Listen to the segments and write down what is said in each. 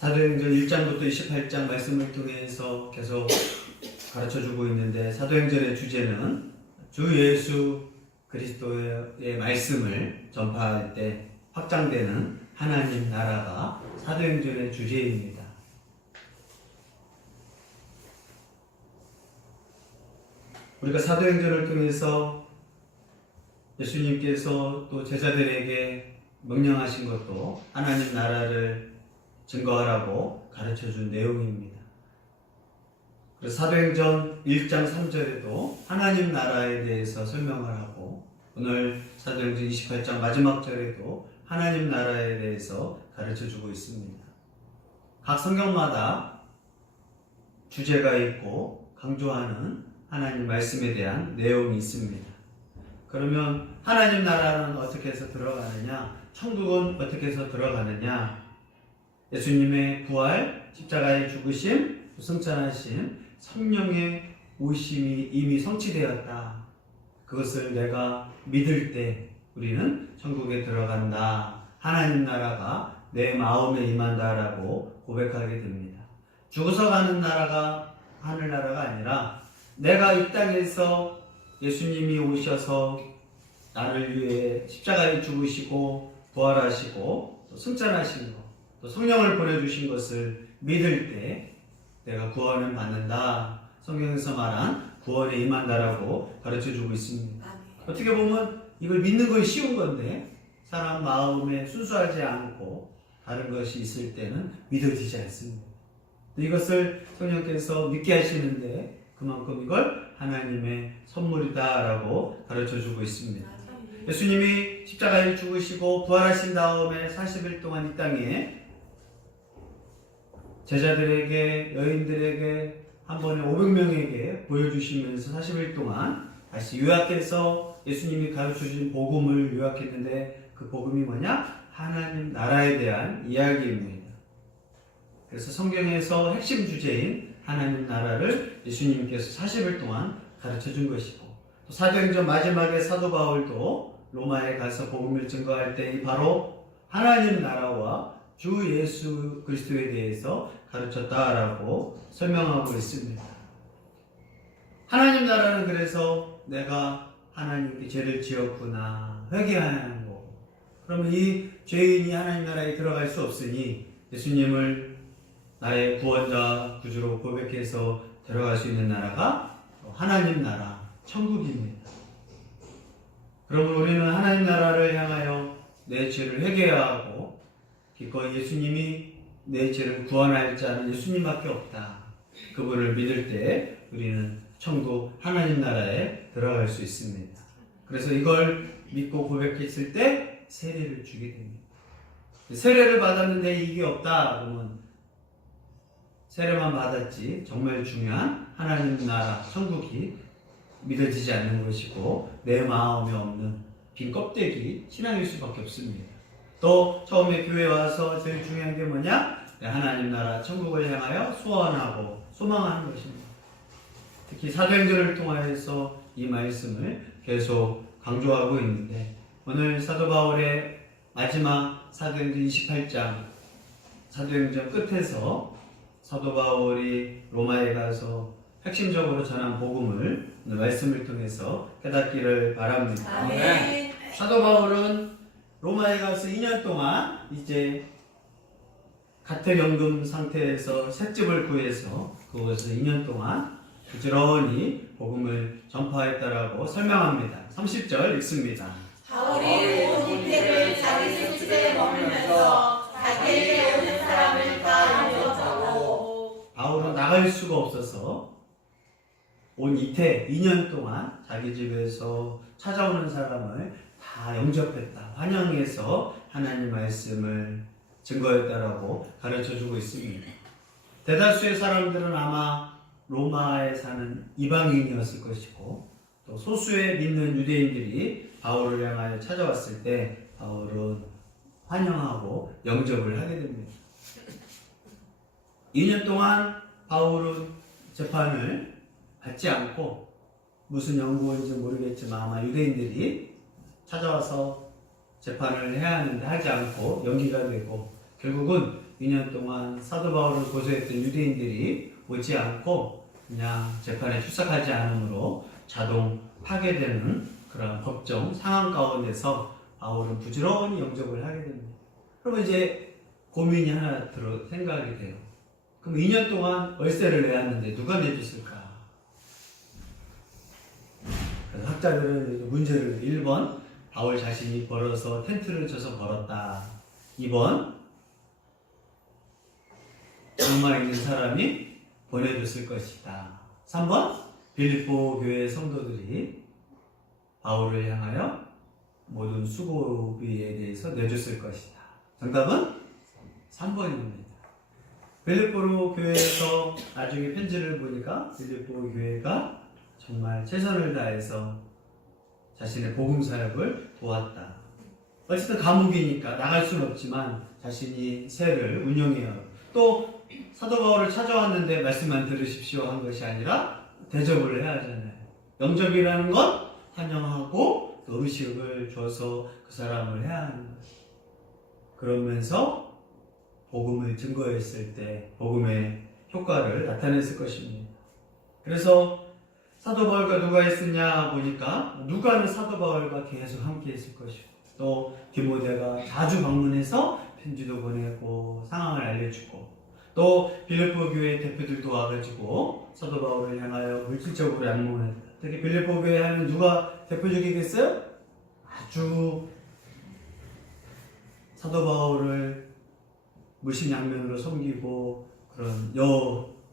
사도행전 1장부터 28장 말씀을 통해서 계속 가르쳐주고 있는데, 사도행전의 주제는 주 예수 그리스도의 말씀을 전파할 때 확장되는 하나님 나라가 사도행전의 주제입니다. 우리가 사도행전을 통해서 예수님께서 또 제자들에게 명령하신 것도 하나님 나라를 증거하라고 가르쳐준 내용입니다. 그래서 사도행전 1장 3절에도 하나님 나라에 대해서 설명을 하고, 오늘 사도행전 28장 마지막 절에도 하나님 나라에 대해서 가르쳐주고 있습니다. 각 성경마다 주제가 있고 강조하는 하나님 말씀에 대한 내용이 있습니다. 그러면 하나님 나라는 어떻게 해서 들어가느냐? 천국은 어떻게 해서 들어가느냐? 예수님의 부활, 십자가의 죽으심, 승천하심, 성령의 오심이 이미 성취되었다. 그것을 내가 믿을 때 우리는 천국에 들어간다. 하나님 나라가 내 마음에 임한다라고 고백하게 됩니다. 죽어서 가는 나라가 하늘나라가 아니라, 내가 이 땅에서 예수님이 오셔서 나를 위해 십자가에 죽으시고 부활하시고 또 승천하신 것, 또 성령을 보내주신 것을 믿을 때 내가 구원을 받는다. 성경에서 말한 구원에 임한다라고 가르쳐주고 있습니다. 어떻게 보면 이걸 믿는 건 쉬운 건데, 사람 마음에 순수하지 않고 다른 것이 있을 때는 믿어지지 않습니다. 이것을 성령께서 믿게 하시는데 그만큼 이걸 하나님의 선물이다라고 가르쳐주고 있습니다. 예수님이 십자가에 죽으시고 부활하신 다음에 40일 동안 이 땅에 제자들에게, 여인들에게, 한 번에 500명에게 보여주시면서 40일 동안 다시 요약해서 예수님이 가르쳐주신 복음을 요약했는데, 그 복음이 뭐냐? 하나님 나라에 대한 이야기입니다. 그래서 성경에서 핵심 주제인 하나님 나라를 예수님께서 40일 동안 가르쳐준 것이고, 또 사도행전 마지막에 사도 바울도 로마에 가서 복음을 증거할 때 바로 하나님 나라와 주 예수 그리스도에 대해서 가르쳤다라고 설명하고 있습니다. 하나님 나라는 그래서 내가 하나님께 죄를 지었구나, 회개해야 하는 거고, 그러면 이 죄인이 하나님 나라에 들어갈 수 없으니 예수님을 나의 구원자, 구주로 고백해서 들어갈 수 있는 나라가 하나님 나라, 천국입니다. 그러면 우리는 하나님 나라를 향하여 내 죄를 회개해야 하고, 기꺼이 예수님이 내 죄를 구원할 자는 예수님밖에 없다. 그분을 믿을 때 우리는 천국 하나님 나라에 들어갈 수 있습니다. 그래서 이걸 믿고 고백했을 때 세례를 주게 됩니다. 세례를 받았는데 이게 없다 그러면 세례만 받았지 정말 중요한 하나님 나라 천국이 믿어지지 않는 것이고, 내 마음에 없는 빈 껍데기 신앙일 수밖에 없습니다. 또 처음에 교회 와서 제일 중요한 게 뭐냐? 하나님 나라 천국을 향하여 소원하고 소망하는 것입니다. 특히 사도행전을 통하여서 이 말씀을 계속 강조하고 있는데, 오늘 사도 바울의 마지막 사도행전 28장 사도행전 끝에서 사도 바울이 로마에 가서 핵심적으로 전한 복음을 오늘 말씀을 통해서 깨닫기를 바랍니다. 아멘. 사도 바울은 로마에 가서 2년 동안 이제 가택연금 상태에서 셋집을 구해서 그곳에서 2년 동안 부지런히 복음을 전파했다라고 설명합니다. 30절 읽습니다. 바울이 온 이태를 자기 집에 머물면서 자기에게 오는 사람을 다 영접하고, 바울은 나갈 수가 없어서 온 이태 2년 동안 자기 집에서 찾아오는 사람을 다 영접했다, 환영해서 하나님 말씀을 증거했다라고 가르쳐주고 있습니다. 대다수의 사람들은 아마 로마에 사는 이방인이었을 것이고, 또 소수의 믿는 유대인들이 바울을 향하여 찾아왔을 때 바울은 환영하고 영접을 하게 됩니다. 2년 동안 바울은 재판을 받지 않고, 무슨 연구인지 모르겠지만 아마 유대인들이 찾아와서 재판을 해야 하는데 하지 않고 연기가 되고, 결국은 2년 동안 사도 바울을 고소했던 유대인들이 오지 않고 그냥 재판에 출석하지 않으므로 자동 파괴되는 그런 법정 상황 가운데서 바울은 부지런히 영접을 하게 됩니다. 그러면 이제 고민이 하나 생각이 돼요. 그럼 2년 동안 월세를 내왔는데 누가 내줬을까? 그래서 학자들은 문제를 1번 바울 자신이 벌어서 텐트를 쳐서 벌었다. 2번 로마에 있는 사람이 보내줬을 것이다. 3번 빌립보 교회 성도들이 바울을 향하여 모든 수고비에 대해서 내줬을 것이다. 정답은 3번입니다. 빌립보 교회에서 나중에 편지를 보니까 빌립보 교회가 정말 최선을 다해서 자신의 복음 사역을 도왔다. 어쨌든 감옥이니까 나갈 수는 없지만 자신이 세를 운영해요. 또 사도 바울을 찾아왔는데 말씀만 들으십시오 한 것이 아니라 대접을 해야 하잖아요. 영접이라는 건 환영하고 또 음식을 줘서 그 사람을 해야 하는 거예요. 그러면서 복음을 증거했을 때 복음의 효과를 나타냈을 것입니다. 그래서 사도 바울과 누가 있었냐 보니까 누가는 사도 바울과 계속 함께 했을 것이고 또 디모데가 자주 방문해서 편지도 보내고 상황을 알려주고 또 빌립보 교회 대표들도 와가지고 사도 바울을 향하여 물질적으로 양모했다. 특히 빌립보 교회 하면 누가 대표적이겠어요? 아주 사도 바울을 물심양면으로 섬기고 그런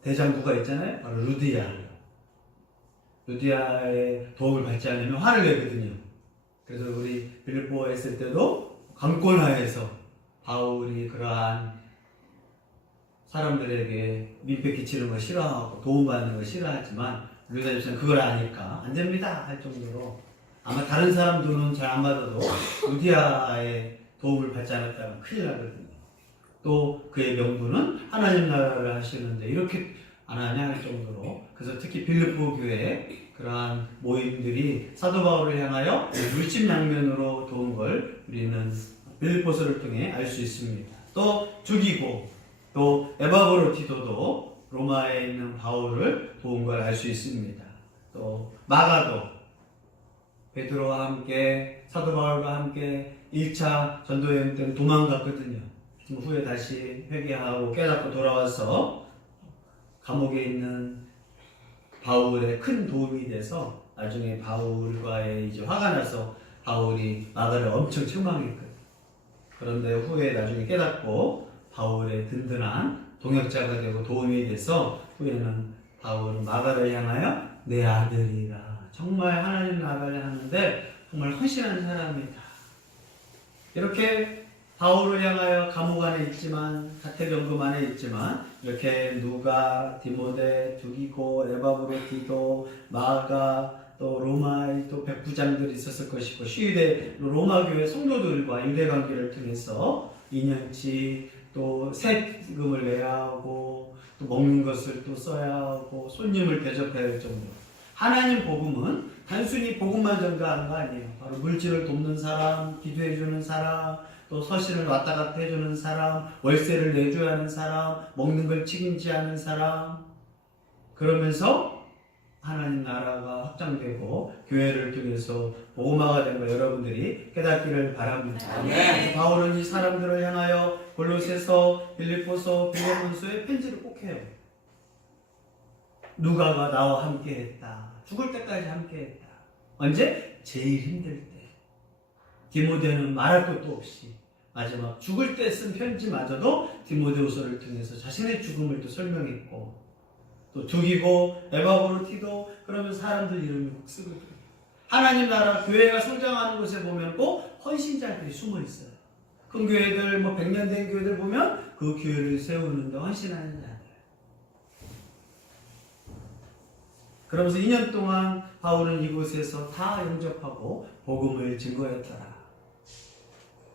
대장부가 있잖아요. 바로 루디아의 도움을 받지 않으면 화를 내거든요. 그래서 우리 빌립보에 있을 때도 강권하에서 바울이 그러한 사람들에게 민폐 끼치는 거 싫어하고 도움받는 거 싫어하지만 루디아 집사는 그걸 아니까 안 됩니다 할 정도로 아마 다른 사람들은 잘 안 받아도 루디아의 도움을 받지 않았다면 큰일 나거든요. 또 그의 명분은 하나님 나라를 하시는데 이렇게 안 하냐 할 정도로 그래서 특히 빌립보 교회 그러한 모임들이 사도 바울을 향하여 물심양면으로 도운 걸 우리는 빌립보서를 통해 알 수 있습니다. 또 죽이고 또 에바브로티도도 로마에 있는 바울을 도운 걸 알 수 있습니다. 또 마가도 베드로와 함께 사도 바울과 함께 1차 전도여행 때는 도망갔거든요. 후에 다시 회개하고 깨닫고 돌아와서 감옥에 있는 바울의 큰 도움이 돼서 나중에 바울과의 이제 화가 나서 바울이 마가를 엄청 책망했거든요. 그런데 후에 나중에 깨닫고 바울의 든든한 동역자가 되고 도움이 돼서 후에는 바울은 마가를 향하여 내 아들이라 정말 하나님 나라를 하는데 정말 헌신한 사람이다. 이렇게 바울을 향하여 감옥 안에 있지만 가택연금 안에 있지만 이렇게 누가 디모데, 두기고, 에바브로티도, 마가 또 로마의 또 백부장들이 있었을 것이고 시유대 로마 교회 성도들과 유대 관계를 통해서 2년치 또 세금을 내야 하고 또 먹는 것을 또 써야 하고 손님을 대접해야 할 정도로 하나님 복음은 단순히 복음만 전가하는 거 아니에요. 바로 물질을 돕는 사람, 기도해주는 사람, 또 서신을 왔다 갔다 해주는 사람, 월세를 내줘야 하는 사람, 먹는 걸 책임지하는 사람, 그러면서 하나님 나라가 확장되고 교회를 통해서 복음화가 된 거 여러분들이 깨닫기를 바랍니다. 네. 바울은 이 사람들을 향하여 골로새서, 빌립보서, 빌레몬서에 편지를 꼭 해요. 누가가 나와 함께했다. 죽을 때까지 함께했다. 언제? 제일 힘들 때. 디모데는 말할 것도 없이 마지막 죽을 때 쓴 편지마저도 디모데후서를 통해서 자신의 죽음을 또 설명했고 또 두기고 에바브로티도 그러면 사람들 이름을 꼭 쓰거든요. 하나님 나라 교회가 성장하는 곳에 보면 꼭 헌신자들이 숨어 있어요. 큰 교회들 100년 된 교회들 보면 그 교회를 세우는데 헌신하는 자들. 그러면서 2년 동안 바울은 이곳에서 다 영접하고 복음을 증거했더라.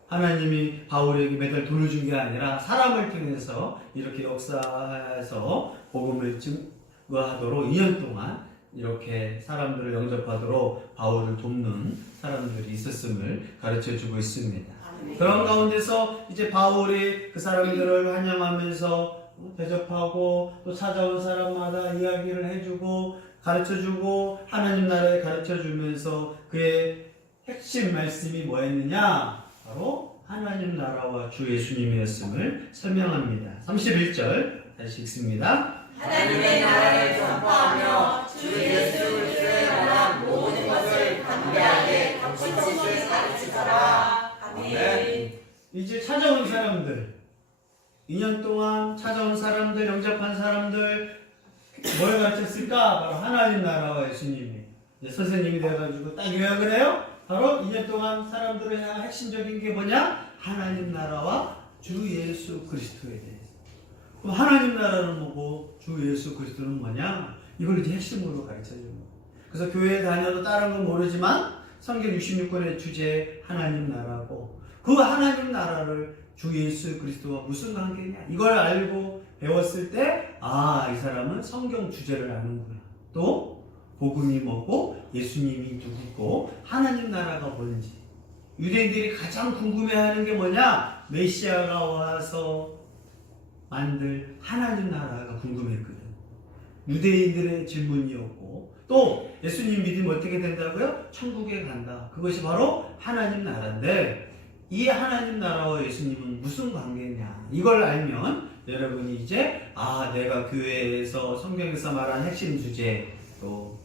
하나님이 바울에게 매달 돈을 준 게 아니라 사람을 통해서 이렇게 역사해서 복음을 증거하도록 2년 동안 이렇게 사람들을 영접하도록 바울을 돕는 사람들이 있었음을 가르쳐주고 있습니다. 그런 가운데서 이제 바울이 그 사람들을 환영하면서 대접하고 또 찾아온 사람마다 이야기를 해주고 가르쳐주고 하나님 나라에 가르쳐주면서 그의 핵심 말씀이 뭐였느냐? 바로 하나님 나라와 주 예수님이었음을 설명합니다. 31절 다시 읽습니다. 하나님의 나라를 전파하며 주 예수 그리스도에 관한 모든 것을 담대하게 거침없이 가르치더라. 아멘. 이제 찾아온 사람들 2년 동안 찾아온 사람들 영접한 사람들 뭘 가르쳤을까? 바로 하나님 나라와 예수님이 이제 선생님이 되어가지고 딱 요약을 해요. 바로 2년 동안 사람들을 향한 핵심적인 게 뭐냐? 하나님 나라와 주 예수 그리스도에 대해서. 그럼 하나님 나라는 뭐고 주 예수 그리스도는 뭐냐? 이걸 이제 핵심으로 가르쳐주는 거예요. 그래서 교회에 다녀도 다른 건 모르지만 성경 66권의 주제 하나님 나라고 그 하나님 나라를 주 예수 그리스도와 무슨 관계냐? 이걸 알고 배웠을 때 이 사람은 성경 주제를 아는구나. 또 복음이 뭐고 예수님이 누구고 하나님 나라가 뭔지. 유대인들이 가장 궁금해하는 게 뭐냐? 메시아가 와서 만들 하나님 나라가 궁금했거든. 유대인들의 질문이었고 또 예수님 믿으면 어떻게 된다고요? 천국에 간다. 그것이 바로 하나님 나라인데 이 하나님 나라와 예수님은 무슨 관계냐? 이걸 알면 여러분이 이제 내가 교회에서 성경에서 말한 핵심 주제 또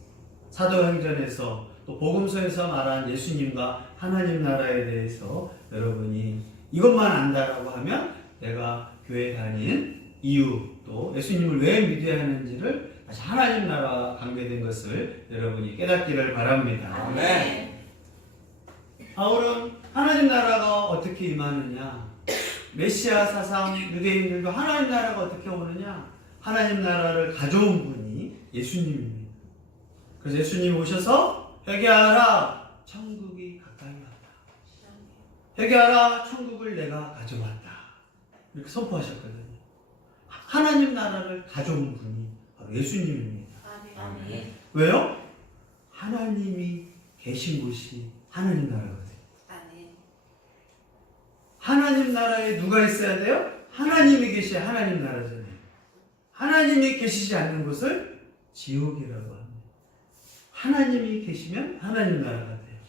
사도행전에서 또 복음서에서 말한 예수님과 하나님 나라에 대해서 여러분이 이것만 안다라고 하면 내가 교회 다닌 이유 또 예수님을 왜 믿어야 하는지를 다시 하나님 나라와 관계된 것을 여러분이 깨닫기를 바랍니다. 아멘. 바울은 하나님 나라가 어떻게 임하느냐? 메시아 사상 유대인들도 하나님 나라가 어떻게 오느냐? 하나님 나라를 가져온 분이 예수님입니다. 그래서 예수님이 오셔서 회개하라 천국이 가까이 왔다. 회개하라 천국을 내가 가져왔다. 이렇게 선포하셨거든요. 하나님 나라를 가져온 분이 바로 예수님입니다. 아멘. 왜요? 하나님이 계신 곳이 하나님 나라거든요. 하나님 나라에 누가 있어야 돼요? 하나님이 계셔야 하나님 나라잖아요. 하나님이 계시지 않는 곳을 지옥이라고 합니다. 하나님이 계시면 하나님 나라가 돼요.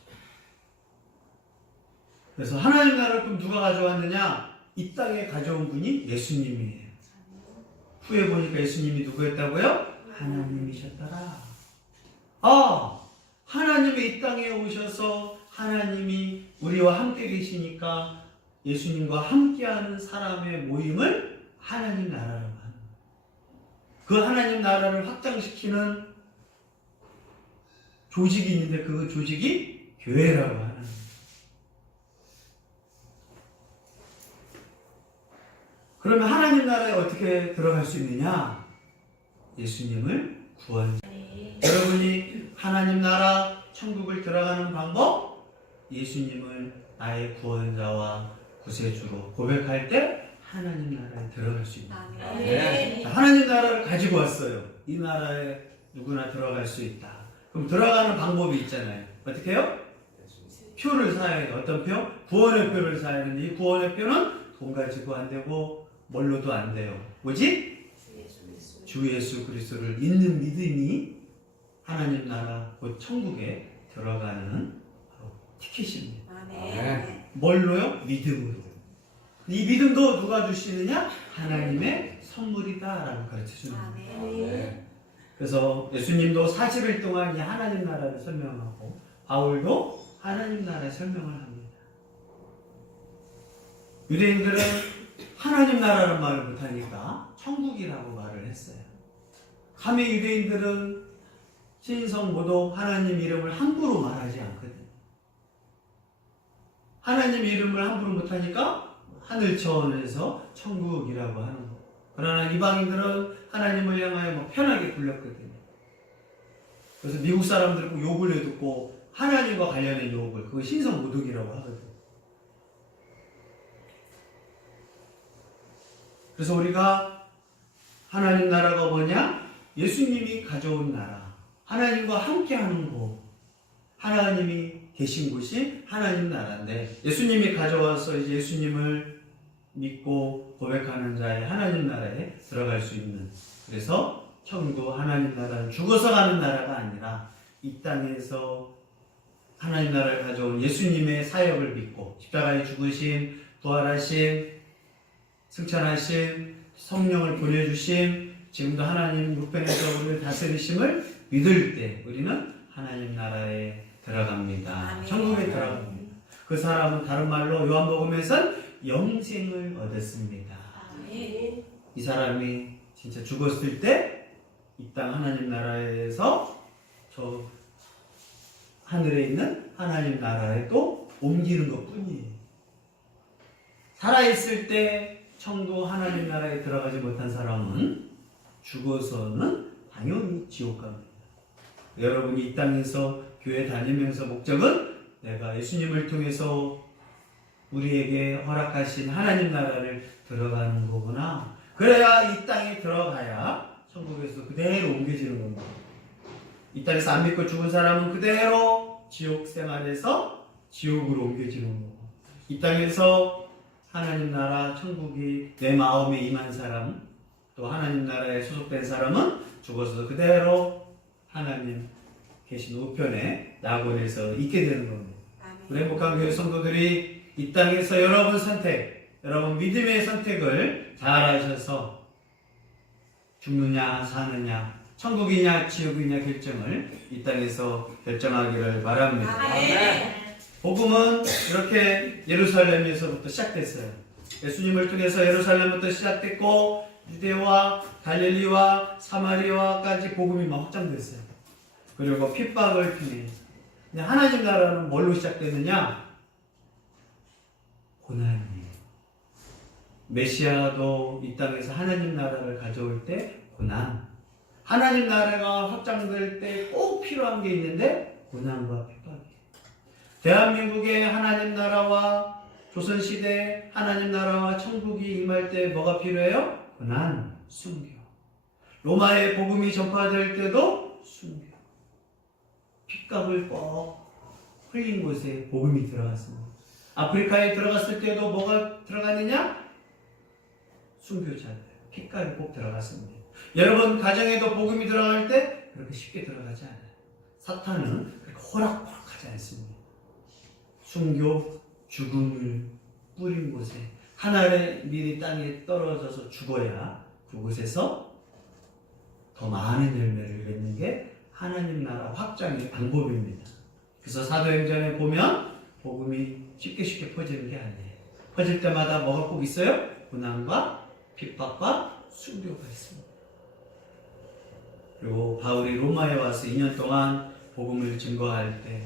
그래서 하나님 나라를 그럼 누가 가져왔느냐? 이 땅에 가져온 분이 예수님이에요. 후에 보니까 예수님이 누구였다고요? 하나님이셨더라. 하나님이 이 땅에 오셔서 하나님이 우리와 함께 계시니까 예수님과 함께하는 사람의 모임을 하나님 나라라고 하는 거예요. 그 하나님 나라를 확장시키는 조직이 있는데 그 조직이 교회라고 하는 거예요. 그러면 하나님 나라에 어떻게 들어갈 수 있느냐? 예수님을 구원자. 여러분이 하나님 나라 천국을 들어가는 방법? 예수님을 나의 구원자와 구세주로 고백할 때 하나님 나라에 들어갈 수 있는 거예요. 하나님 나라를 가지고 왔어요. 이 나라에 누구나 들어갈 수 있다. 그럼 들어가는 방법이 있잖아요. 어떻게 해요? 표를 사야 해요. 어떤 표? 구원의 표를 사야 하는데 이 구원의 표는 돈 가지고 안 되고 뭘로도 안 돼요. 뭐지? 주 예수 그리스도를 믿는 믿음이 하나님 나라 곧 천국에 들어가는 바로 티켓입니다. 뭘로요? 믿음으로. 이 믿음도 누가 주시느냐? 하나님의 선물이다라고 가르쳐주는 거예요. 그래서 예수님도 40일 동안 이 하나님 나라를 설명하고 바울도 하나님 나라의 설명을 합니다. 유대인들은 하나님 나라는 말을 못하니까 천국이라고 말을 했어요. 감히 유대인들은 신성 모독 하나님 이름을 함부로 말하지 않거든요. 하나님 이름을 함부로 못하니까 하늘 차원에서 천국이라고 하는 거. 그러나 이방인들은 하나님을 향하여 편하게 불렸거든요. 그래서 미국 사람들은 욕을 해듣고 하나님과 관련된 욕을 그거 신성 모독이라고 하거든요. 그래서 우리가 하나님 나라가 뭐냐? 예수님이 가져온 나라. 하나님과 함께하는 곳. 하나님이 계신 곳이 하나님 나라인데 예수님이 가져와서 이제 예수님을 믿고 고백하는 자의 하나님 나라에 들어갈 수 있는, 그래서 천국 하나님 나라는 죽어서 가는 나라가 아니라 이 땅에서 하나님 나라를 가져온 예수님의 사역을 믿고 십자가에 죽으신, 부활하신, 승천하신, 성령을 보내주신, 지금도 하나님 우편에서 우리를 다스리심을 믿을 때 우리는 하나님 나라에 들어갑니다. 아멘. 천국에 들어갑니다. 그 사람은 다른 말로 요한복음에서는 영생을 얻었습니다. 아멘. 이 사람이 진짜 죽었을 때 이 땅 하나님 나라에서 저 하늘에 있는 하나님 나라에 또 옮기는 것 뿐이에요. 살아있을 때 천국 하나님 나라에 들어가지 못한 사람은 죽어서는 당연히 지옥 갑니다. 여러분이 이 땅에서 교회 다니면서 목적은 내가 예수님을 통해서 우리에게 허락하신 하나님 나라를 들어가는 거구나. 그래야 이 땅에 들어가야 천국에서 그대로 옮겨지는 겁니다. 이 땅에서 안 믿고 죽은 사람은 그대로 지옥 생활에서 지옥으로 옮겨지는 거고, 이 땅에서 하나님 나라 천국이 내 마음에 임한 사람, 또 하나님 나라에 소속된 사람은 죽어서 그대로 하나님 계신 우편에 낙원에서 있게 되는 겁니다. 우리 행복한 교회 성도들이 이 땅에서 여러분 선택, 여러분 믿음의 선택을 잘 하셔서 죽느냐 사느냐, 천국이냐 지옥이냐 결정을 이 땅에서 결정하기를 바랍니다. 아멘. 복음은 이렇게 예루살렘에서부터 시작됐어요. 예수님을 통해서 예루살렘부터 시작됐고 유대와 갈릴리와 사마리아까지 복음이 막 확장됐어요. 그리고 핍박을 통해 하나님 나라는 뭘로 시작됐느냐? 고난이에요. 메시아도 이 땅에서 하나님 나라를 가져올 때 고난, 하나님 나라가 확장될 때 꼭 필요한 게 있는데 고난과 핍박이에요. 대한민국의 하나님 나라와 조선시대 하나님 나라와 천국이 임할 때 뭐가 필요해요? 고난, 순교. 로마의 복음이 전파될 때도 순교. 핍박을 꼭 흘린 곳에 복음이 들어갔습니다. 아프리카에 들어갔을 때도 뭐가 들어갔느냐? 순교자들, 핍박이 꼭 들어갔습니다. 여러분 가정에도 복음이 들어갈 때 그렇게 쉽게 들어가지 않아요. 사탄은 그렇게 호락호락하지 않습니다. 순교, 죽음을 뿌린 곳에 한 알의 밀이 땅에 떨어져서 죽어야 그곳에서 더 많은 열매를 맺는 게 하나님 나라 확장의 방법입니다. 그래서 사도행전에 보면 복음이 쉽게 퍼지는 게 아니에요. 퍼질 때마다 뭐가 꼭 있어요? 고난과 핍박과 순교가 있습니다. 그리고 바울이 로마에 와서 2년 동안 복음을 증거할 때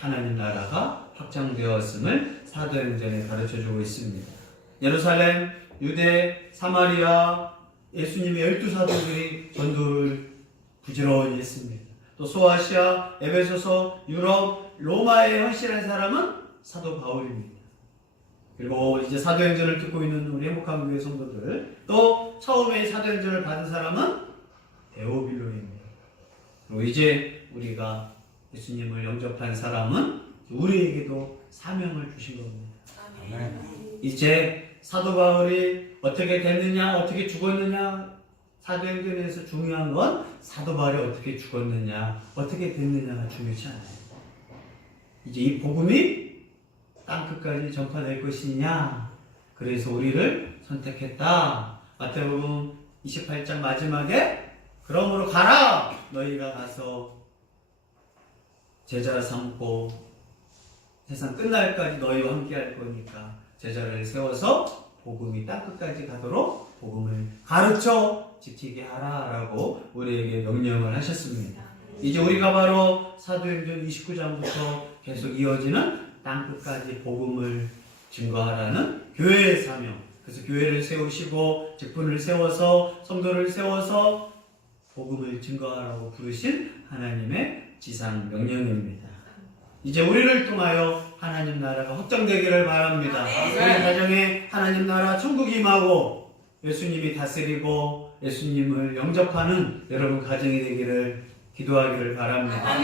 하나님 나라가 확장되었음을 사도행전에 가르쳐주고 있습니다. 예루살렘, 유대, 사마리아, 예수님의 12사도들이 전도를 부지런히 했습니다. 또 소아시아, 에베소서, 유럽, 로마에 헌신한 사람은 사도 바울입니다. 그리고 이제 사도행전을 듣고 있는 우리 행복한 교회 성도들, 또 처음에 사도행전을 받은 사람은 데오빌로입니다. 그리고 이제 우리가 예수님을 영접한 사람은 우리에게도 사명을 주신 겁니다. 아멘. 이제 사도 바울이 어떻게 됐느냐, 어떻게 죽었느냐, 사도행전에서 중요한 건 사도 바울이 어떻게 죽었느냐, 어떻게 됐느냐가 중요치 않아요. 이제 이 복음이 땅끝까지 전파될 것이냐, 그래서 우리를 선택했다. 마태복음 28장 마지막에 그러므로 가라! 너희가 가서 제자 삼고 세상 끝날까지 너희와 함께 할 거니까 제자를 세워서 복음이 땅끝까지 가도록 복음을 가르쳐 지키게 하라라고 우리에게 명령을 하셨습니다. 이제 우리가 바로 사도행전 29장부터 계속 이어지는 땅끝까지 복음을 증거하라는 교회의 사명. 그래서 교회를 세우시고 직분을 세워서 성도를 세워서 복음을 증거하라고 부르신 하나님의 지상 명령입니다. 이제 우리를 통하여 하나님 나라가 확장되기를 바랍니다. 우리 가정에 하나님 나라 천국이 임하고 예수님이 다스리고 예수님을 영접하는 여러분 가정이 되기를 기도하기를 바랍니다.